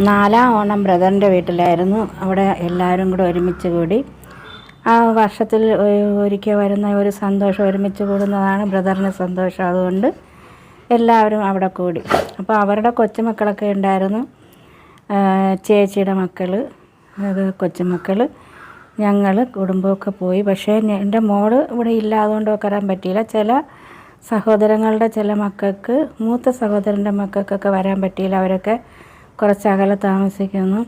നാലാം ഓണം ബ്രദറിന്റെ വീട്ടിലായിരുന്നു. അവിടെ എല്ലാവരും കൂടെ ഒരുമിച്ച് കൂടി. ആ വർഷത്തിൽ ഒരിക്കൽ വരുന്ന ഒരു സന്തോഷം ഒരുമിച്ച് കൂടുന്നതാണ് ബ്രദറിന് സന്തോഷം അതുകൊണ്ട് എല്ലാവരും അവിടെ കൂടി. അപ്പോൾ അവരുടെ കൊച്ചുമക്കളൊക്കെ ഉണ്ടായിരുന്നു. ചേച്ചിയുടെ മക്കൾ അത് കൊച്ചുമക്കൾ ഞങ്ങൾ കുടുംബമൊക്കെ പോയി. പക്ഷേ എന്റെ മോൾ ഇവിടെ ഇല്ല വരാൻ പറ്റിയില്ല. ചില സഹോദരങ്ങളുടെ ചില മക്കൾക്ക് മൂത്ത സഹോദരന്റെ മക്കൾക്കൊക്കെ വരാൻ പറ്റിയില്ല. അവരൊക്കെ കുറച്ച് അകലെ താമസിക്കുന്നു.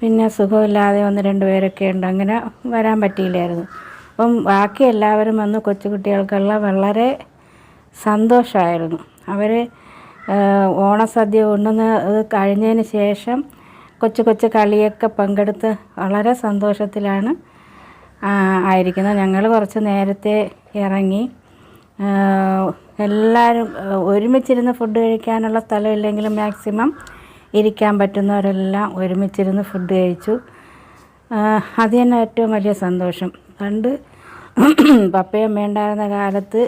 പിന്നെ സുഖമില്ലാതെ ഒന്ന് രണ്ട് പേരൊക്കെ ഉണ്ട്. അങ്ങനെ വരാൻ പറ്റിയില്ലായിരുന്നു. അപ്പം ബാക്കി എല്ലാവരും വന്ന് കൊച്ചുകുട്ടികൾക്കെല്ലാം വളരെ സന്തോഷമായിരുന്നു. അവർ ഓണസദ്യ ഉണ്ടെന്ന് കഴിഞ്ഞതിന് ശേഷം കൊച്ചു കൊച്ചു കളിയൊക്കെ പങ്കെടുത്ത് വളരെ സന്തോഷത്തിലാണ് ആയിരിക്കുന്നത്. ഞങ്ങൾ കുറച്ച് നേരത്തെ ഇറങ്ങി. എല്ലാവരും ഒരുമിച്ചിരുന്ന് ഫുഡ് കഴിക്കാനുള്ള സ്ഥലമില്ലെങ്കിലും മാക്സിമം ഇരിക്കാൻ പറ്റുന്നവരെല്ലാം ഒരുമിച്ചിരുന്ന് ഫുഡ് കഴിച്ചു. അത് തന്നെ ഏറ്റവും വലിയ സന്തോഷം. പണ്ട് പപ്പയും വേണ്ടായിരുന്ന കാലത്ത്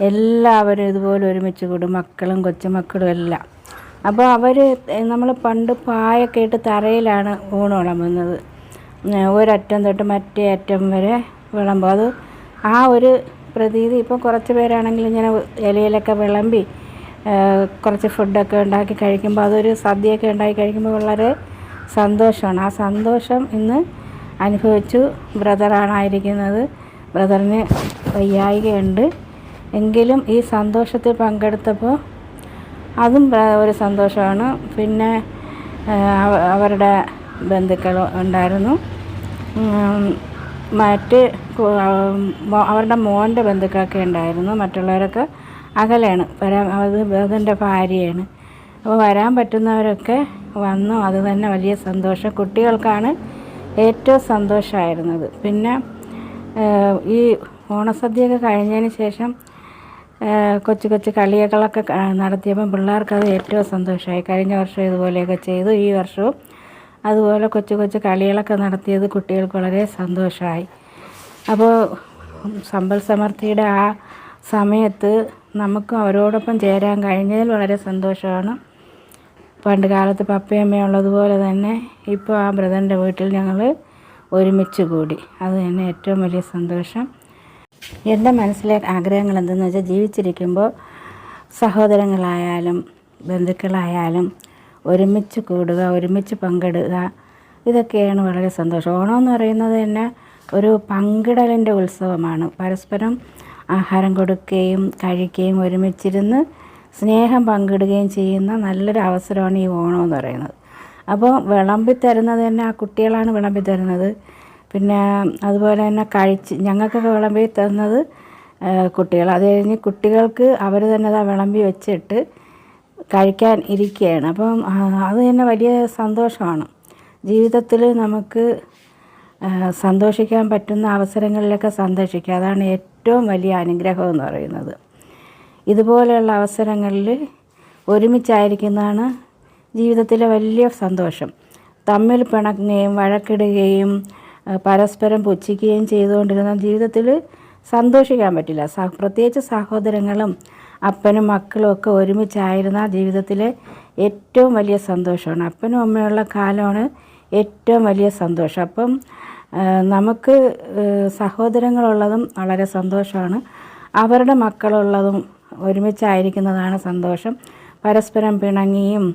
എല്ലാവരും ഇതുപോലെ ഒരുമിച്ച് കൂടും മക്കളും കൊച്ചുമക്കളും എല്ലാം. അപ്പോൾ അവർ നമ്മൾ പണ്ട് പായൊക്കെ ഇട്ട് തറയിലാണ് ഊണ് വിളമ്പുന്നത്. ഒരറ്റം തൊട്ട് മറ്റേ അറ്റം വരെ വിളമ്പും. അത് ആ ഒരു പ്രതീതി ഇപ്പോൾ കുറച്ച് പേരാണെങ്കിൽ ഇങ്ങനെ ഇലയിലൊക്കെ വിളമ്പി കുറച്ച് ഫുഡൊക്കെ ഉണ്ടാക്കി കഴിക്കുമ്പോൾ അതൊരു സദ്യയൊക്കെ ഉണ്ടാക്കി കഴിക്കുമ്പോൾ വളരെ സന്തോഷമാണ്. ആ സന്തോഷം ഇന്ന് അനുഭവിച്ചു. ബ്രദറാണായിരിക്കുന്നത്. ബ്രദറിന് വയ്യായികയുണ്ട്. എങ്കിലും ഈ സന്തോഷത്തിൽ പങ്കെടുത്തപ്പോൾ അതും ഒരു സന്തോഷമാണ്. പിന്നെ അവരുടെ ബന്ധുക്കൾ ഉണ്ടായിരുന്നു. മറ്റ് അവരുടെ മോന്റെ ബന്ധുക്കളൊക്കെ ഉണ്ടായിരുന്നു. മറ്റുള്ളവരൊക്കെ അകലെയാണ്. വരാൻ അത് അതിന്റെ ഭാര്യയാണ്. അപ്പോൾ വരാൻ പറ്റുന്നവരൊക്കെ വന്നു. അത് തന്നെ വലിയ സന്തോഷം. കുട്ടികൾക്കാണ് ഏറ്റവും സന്തോഷമായിരുന്നത്. പിന്നെ ഈ ഓണസദ്യയൊക്കെ കഴിഞ്ഞതിന് ശേഷം കൊച്ചു കൊച്ചു കളികളൊക്കെ നടത്തിയപ്പം പിള്ളേർക്കത് ഏറ്റവും സന്തോഷമായി. കഴിഞ്ഞ വർഷം ഇതുപോലെയൊക്കെ ചെയ്തു. ഈ വർഷവും അതുപോലെ കൊച്ചു കൊച്ചു കളികളൊക്കെ നടത്തിയത് കുട്ടികൾക്ക് വളരെ സന്തോഷമായി അപ്പോൾ സമ്പൽ സമൃദ്ധിയുടെ ആ സമയത്ത് നമുക്ക് അവരോടൊപ്പം ചേരാൻ കഴിഞ്ഞതിൽ വളരെ സന്തോഷമാണ്. പണ്ട് കാലത്ത് പപ്പയമ്മ ഉള്ളതുപോലെ തന്നെ ഇപ്പോൾ ആ ബ്രദറിന്റെ വീട്ടിൽ ഞങ്ങൾ ഒരുമിച്ച് കൂടി. അത് തന്നെ ഏറ്റവും വലിയ സന്തോഷം. എന്റെ മനസ്സിലെ ആഗ്രഹങ്ങൾ എന്തെന്ന് വെച്ചാൽ ജീവിച്ചിരിക്കുമ്പോൾ സഹോദരങ്ങളായാലും ബന്ധുക്കളായാലും ഒരുമിച്ച് കൂടുക ഒരുമിച്ച് പങ്കിടുക. ഇതൊക്കെയാണ് വളരെ സന്തോഷം. ഓണം എന്ന് പറയുന്നത് തന്നെ ഒരു പങ്കിടലിന്റെ ഉത്സവമാണ്. പരസ്പരം ആഹാരം കൊടുക്കുകയും കഴിക്കുകയും ഒരുമിച്ചിരുന്ന് സ്നേഹം പങ്കിടുകയും ചെയ്യുന്ന നല്ലൊരു അവസരമാണ് ഈ ഓണം എന്ന് പറയുന്നത്. അപ്പോൾ വിളമ്പി തരുന്നത് തന്നെ ആ കുട്ടികളാണ് വിളമ്പി തരുന്നത്. പിന്നെ അതുപോലെ തന്നെ കഴിച്ച് ഞങ്ങൾക്കൊക്കെ വിളമ്പി തന്നത് കുട്ടികൾ. അത് കഴിഞ്ഞ് കുട്ടികൾക്ക് അവർ തന്നെ അത് വിളമ്പി വെച്ചിട്ട് കഴിക്കാൻ ഇരിക്കുകയാണ്. അപ്പം അത് തന്നെ വലിയ സന്തോഷമാണ്. ജീവിതത്തിൽ നമുക്ക് സന്തോഷിക്കാൻ പറ്റുന്ന അവസരങ്ങളിലൊക്കെ സന്തോഷിക്കുക. അതാണ് ഏറ്റവും വലിയ അനുഗ്രഹം എന്ന് പറയുന്നത്. ഇതുപോലെയുള്ള അവസരങ്ങളിൽ ഒരുമിച്ചായിരിക്കുന്നതാണ് ജീവിതത്തിലെ വലിയ സന്തോഷം. തമ്മിൽ പിണങ്ങുകയും വഴക്കിടുകയും പരസ്പരം പുച്ഛിക്കുകയും ചെയ്തുകൊണ്ടിരുന്ന ജീവിതത്തിൽ സന്തോഷിക്കാൻ പറ്റില്ല. പ്രത്യേകിച്ച് സഹോദരങ്ങളും അപ്പനും മക്കളും ഒക്കെ ഒരുമിച്ചായിരുന്ന ജീവിതത്തിലെ ഏറ്റവും വലിയ സന്തോഷമാണ്. അപ്പനും അമ്മയുള്ള കാലമാണ് ഏറ്റവും വലിയ സന്തോഷം. അപ്പം നമുക്ക് സഹോദരങ്ങളുള്ളതും വളരെ സന്തോഷമാണ്. അവരുടെ മക്കളുള്ളതും ഒരുമിച്ചായിരിക്കുന്നതാണ് സന്തോഷം. പരസ്പരം പിണങ്ങിയും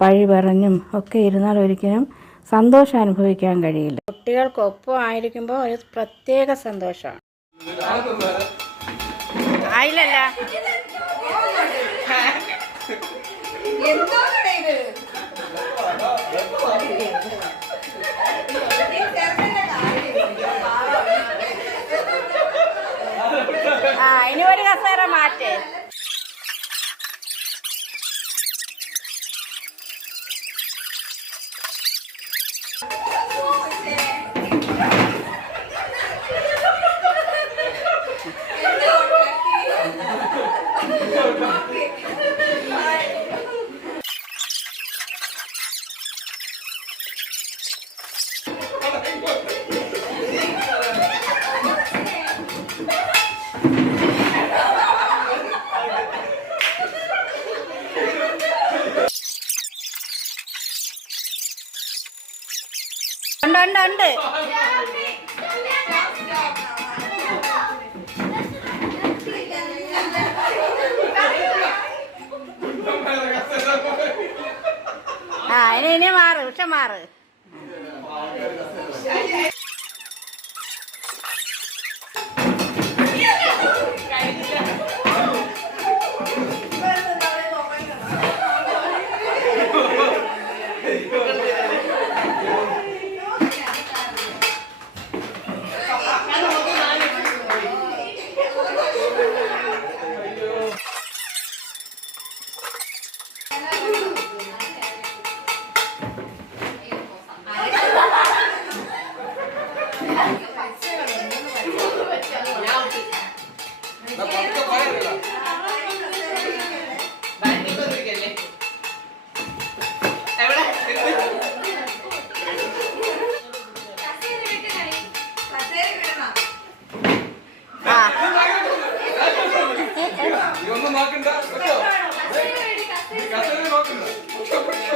പഴി പറഞ്ഞും ഒക്കെ ഇരുന്നാൽ ഒരിക്കലും സന്തോഷം അനുഭവിക്കാൻ കഴിയില്ല. കുട്ടികൾക്കൊപ്പം ആയിരിക്കുമ്പോൾ ഒരു പ്രത്യേക സന്തോഷമാണ്. ആയില്ലല്ല. ആ ഇനി ഒരു കസേര മാറ്റേ. ഉണ്ട് ആ ഇനി ഇനി മാറ് പക്ഷെ മാറ്. കസേര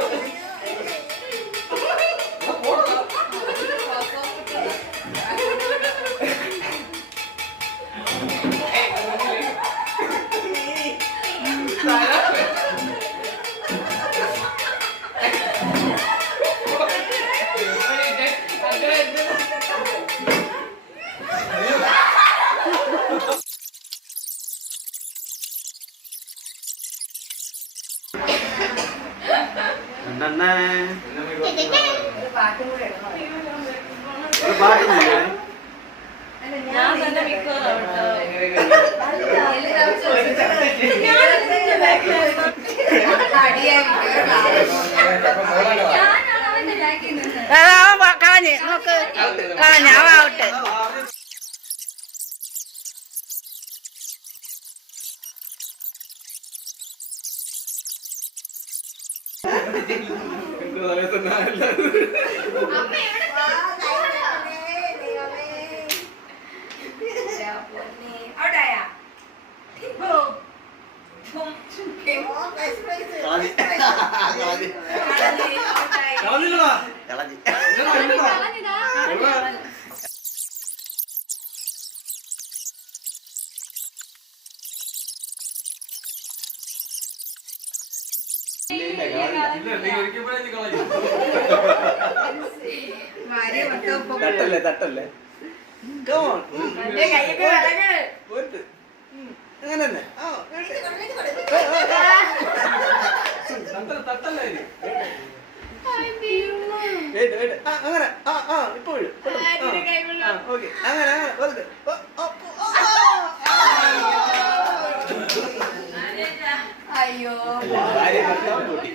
നോക്കണ്ട ആ, അവൻ ആവട്ടെ അമ്മ നോക്ക് കളഞ്ഞ്. ഔട്ട് തട്ടല്ലേ തട്ടല്ലേ. അങ്ങനെ തന്നെ ആ, കേട്ട്. തട്ട- തട്ടല്ലേ ഇത്? കേട്ട്, കേട്ട്. ആ, അങ്ങനെ ആ ആ ഇപ്പൊ വീഴും. അങ്ങനെ അങ്ങനെ വെറുതെ. അയ്യോ കാര്യം ഭർത്താവ് കൂട്ടി.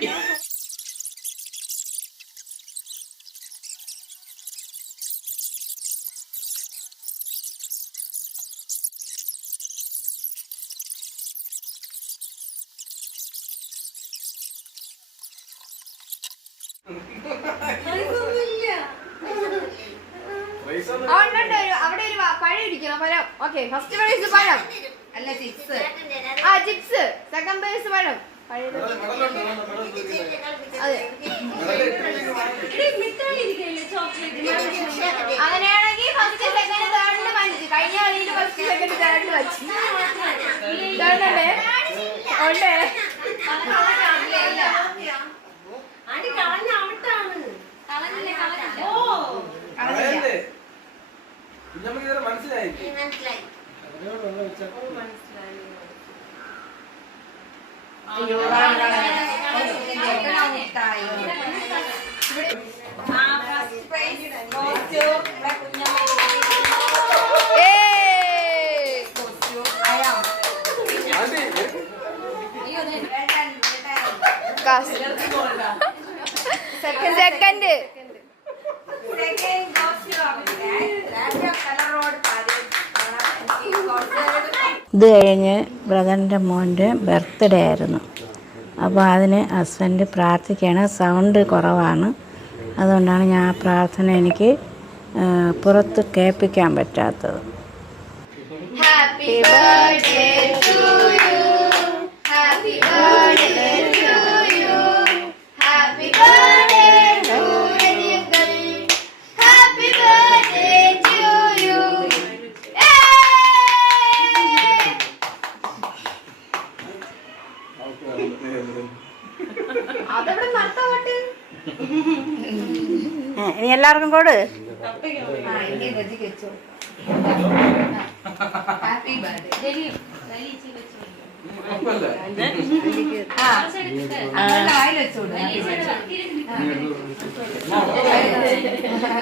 പൈസ ഒന്നും ആ, ഉണ്ട്, ഉണ്ട്. ഒരു- അവിടെ ഒരു വ- പഴം. ഓക്കെ ഫസ്റ്റ് പ്രൈസ് പഴം. അല്ല ചിപ്സ്. ആ ചിപ്സ്. സെക്കൻഡ് പ്രൈസ് പഴം. അങ്ങനെയാണെങ്കിൽ ഫസ്റ്റ് സെക്കൻഡ് തേർഡിൽ പഞ്ച് കഴിഞ്ഞ കളിയിൽ ഫസ്റ്റ് സെക്കൻഡ് തേർഡിൽ തേർഡല്ലേ ഉണ്ട് കളഞ്ഞ ഔട്ടാണ്? കുഞ്ഞമ്മക്ക് ഇതുവരെ മനസ്സിലായില്ലേ മനസ്സിലായി ആന്റി, സെക്കൻഡ് ഇത് കഴിഞ്ഞ് ബ്രദറിന്റെ മോന്റെ ബർത്ത്ഡേ ആയിരുന്നു. അപ്പോൾ അതിന് ഹസ്ബൻഡ് പ്രാർത്ഥിക്കുകയാണ്. സൗണ്ട് കുറവാണ്. അതുകൊണ്ടാണ് ഞാൻ ആ പ്രാർത്ഥന എനിക്ക് പുറത്ത് കേൾപ്പിക്കാൻ പറ്റാത്തത്. Happy birthday to you happy birthday വായിൽ ബർത്ത്ഡേ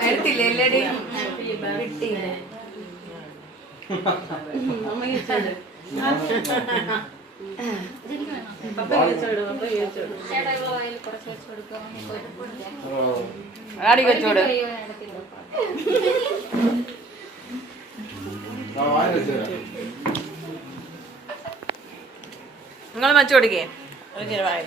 എടുത്തില്ല എല്ലാടെയും കിട്ടിയില്ല? നിങ്ങൾ മച്ച കൊടുക്കേ? റജിയുടെ വായിൽ